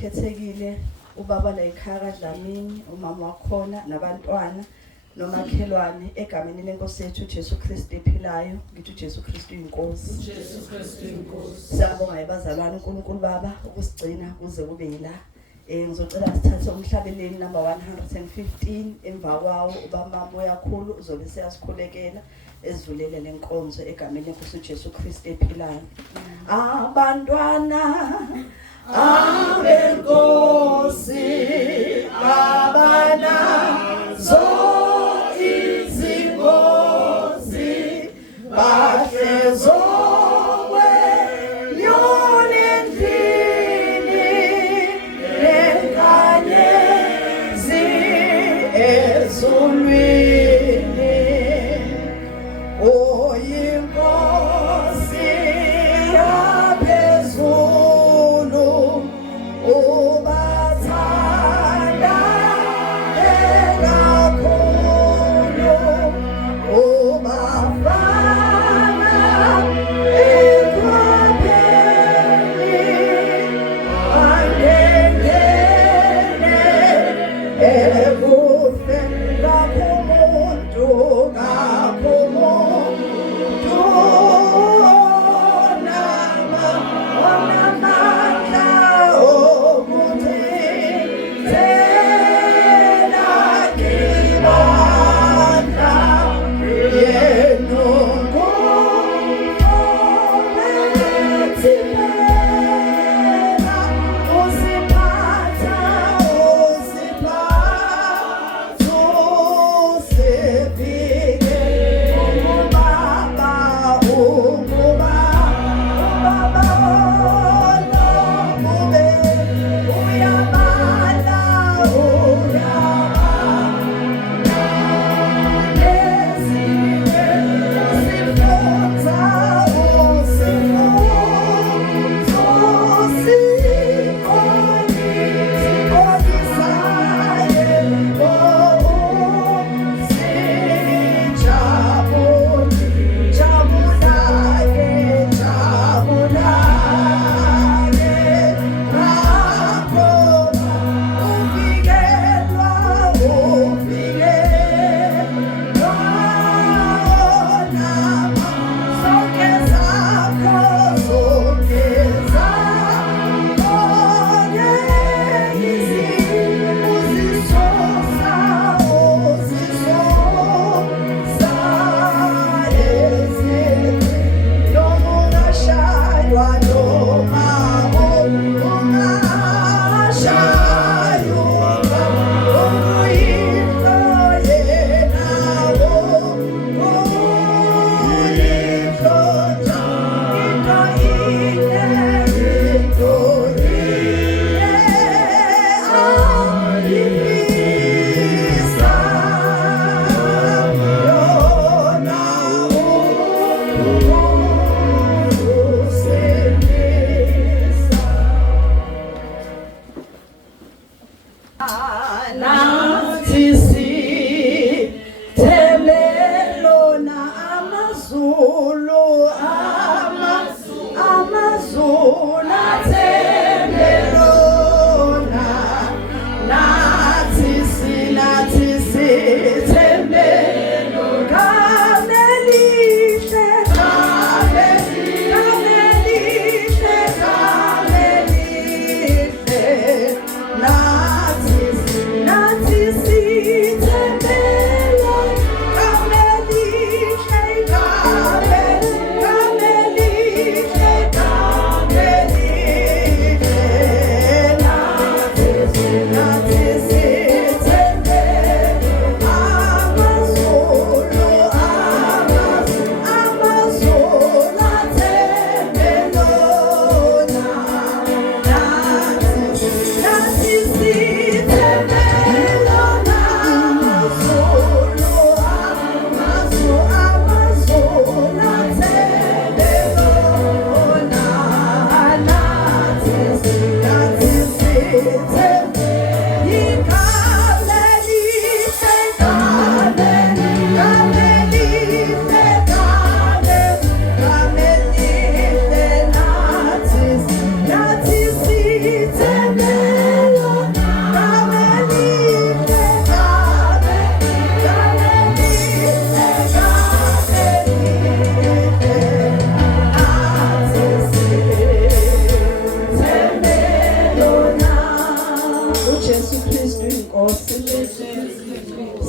elikhethekile ubaba la ekhaya kaDlamini, umama wakhona nabantwana nomakhelwane egameni lenkosi yethu Jesu Kristu ephilayo. Ngithi uJesu Kristu inkosi. uJesu Kristu inkosi. Siyabonga bazalwane uNkulunkulu Baba ukusigcina kuze kube yila. Ngizocela sithathe umhlabeleli number 115 emva kwawo ubaba moyakhulu uzobe siyasikhulekela ezivulele lenkonzo egameni lenkosi uJesu Kristu ephilayo. Abantwana abenkosi abanazo izingozi bahlezo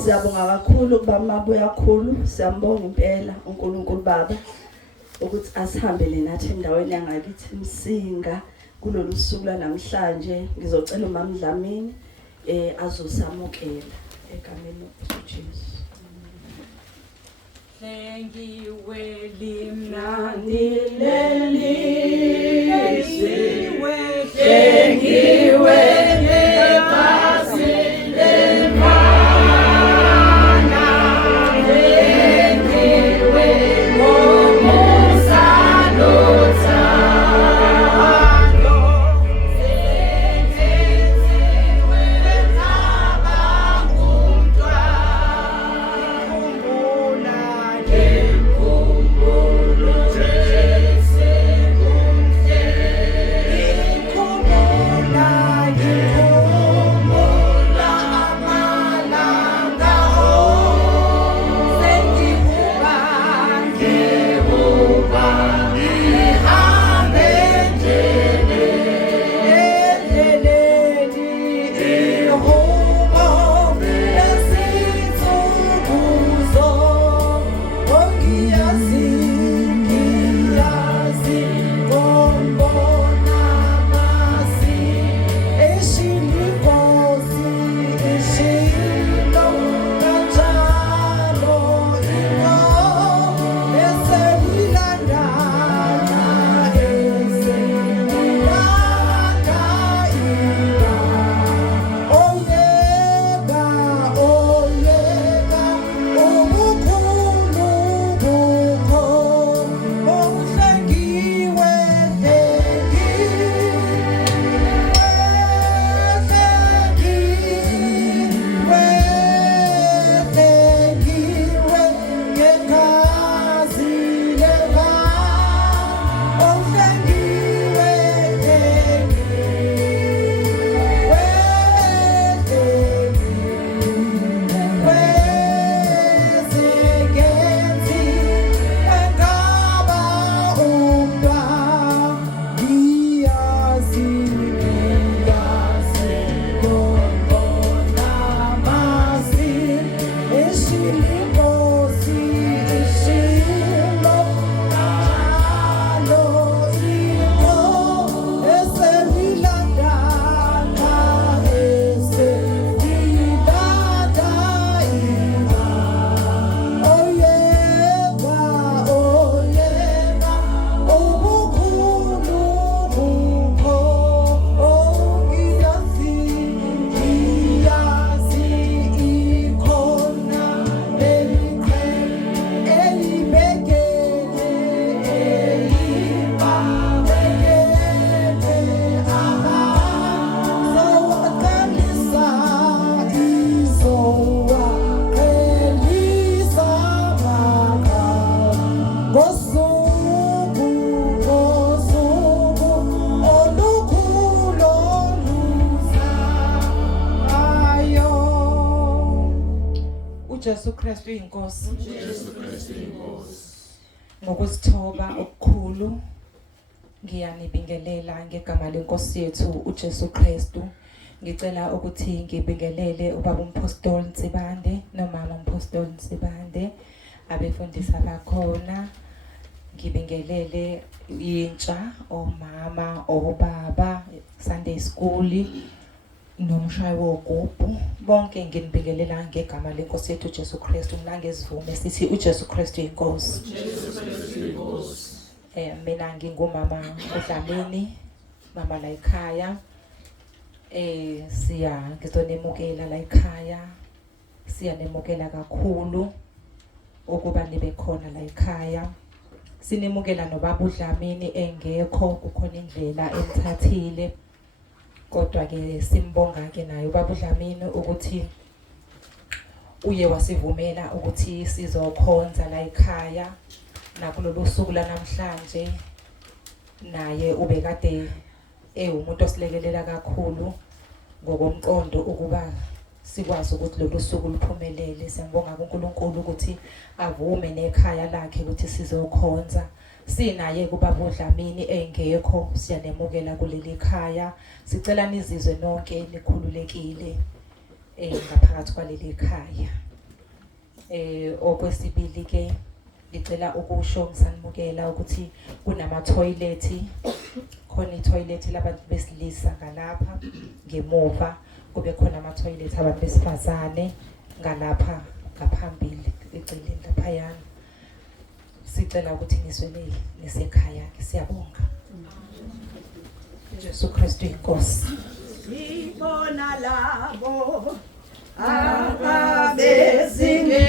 Siyabonga kakhulu kuba mabuya kakhulu, siyambonga impela uNkulunkulu Baba ukuthi asihambele nathi endaweni yangakithi Msinga kulolu suku lanamhlanje. Ngizocela uMama Dlamini azosamukela egameni likaJesu. Thengiwe limnandi lelizwe, thengiwe ngegazi lemana, thengiwe ngomusa nothando, sengenziwe ngabangumntwana. uJesu Kristu inkosi. Ngokusithoba okukhulu ngiyanibingelela ngegama lenkosi yethu uJesu Kristu. Ngicela ukuthi ngibingelele ubaba uMpostoli Nsibande nomama uMpostoli Nsibande, abefundisi abakhona. Ngibingelele intsha, omama, obaba, Sunday school nomshayi wogubhu, bonke nginibingelela ngegama lenkosi yethu uJesu Kristu. Ngizivuma sithi uJesu Kristu inkosi. Mina ngingumama uDlamini, mama la ekhaya. Ngizonemukela la ekhaya. Siyanemukela kakhulu ukuba nibe khona la ekhaya. Sinemukela nobaba uDlamini engekho, kukhona indlela emthathile. Kodwa ke simbonga ke naye ubaba uDlamini ukuthi uye wasivumela ukuthi sizokhonza la ekhaya nakulolu suku lanamhlanje. Naye ubekade umuntu osilekelela kakhulu ngokomqondo ukuba sikwazi ukuthi lolu suku luphumelele. Siyambonga uNkulunkulu ukuthi avume nekhaya lakhe ukuthi sizokhonza. Sinaye kubaba uDlamini engekho, siyanemukela kuleli khaya. Sicela nizizwe nonke nikhululekile ngaphakathi kwaleli khaya. Okwesibili ke ngicela ukusho ngisanimukela ukuthi kunama toilet khona i-toilet labantu besilisa ngalapha ngemuva kube khona ama toilet abantu besifazane ngalapha ngaphambili eceleni laphayana. Sicela ukuthi niswele nisekhaya siyabonga. Jesu Kristu inkosi. Sibona labo ababezingeni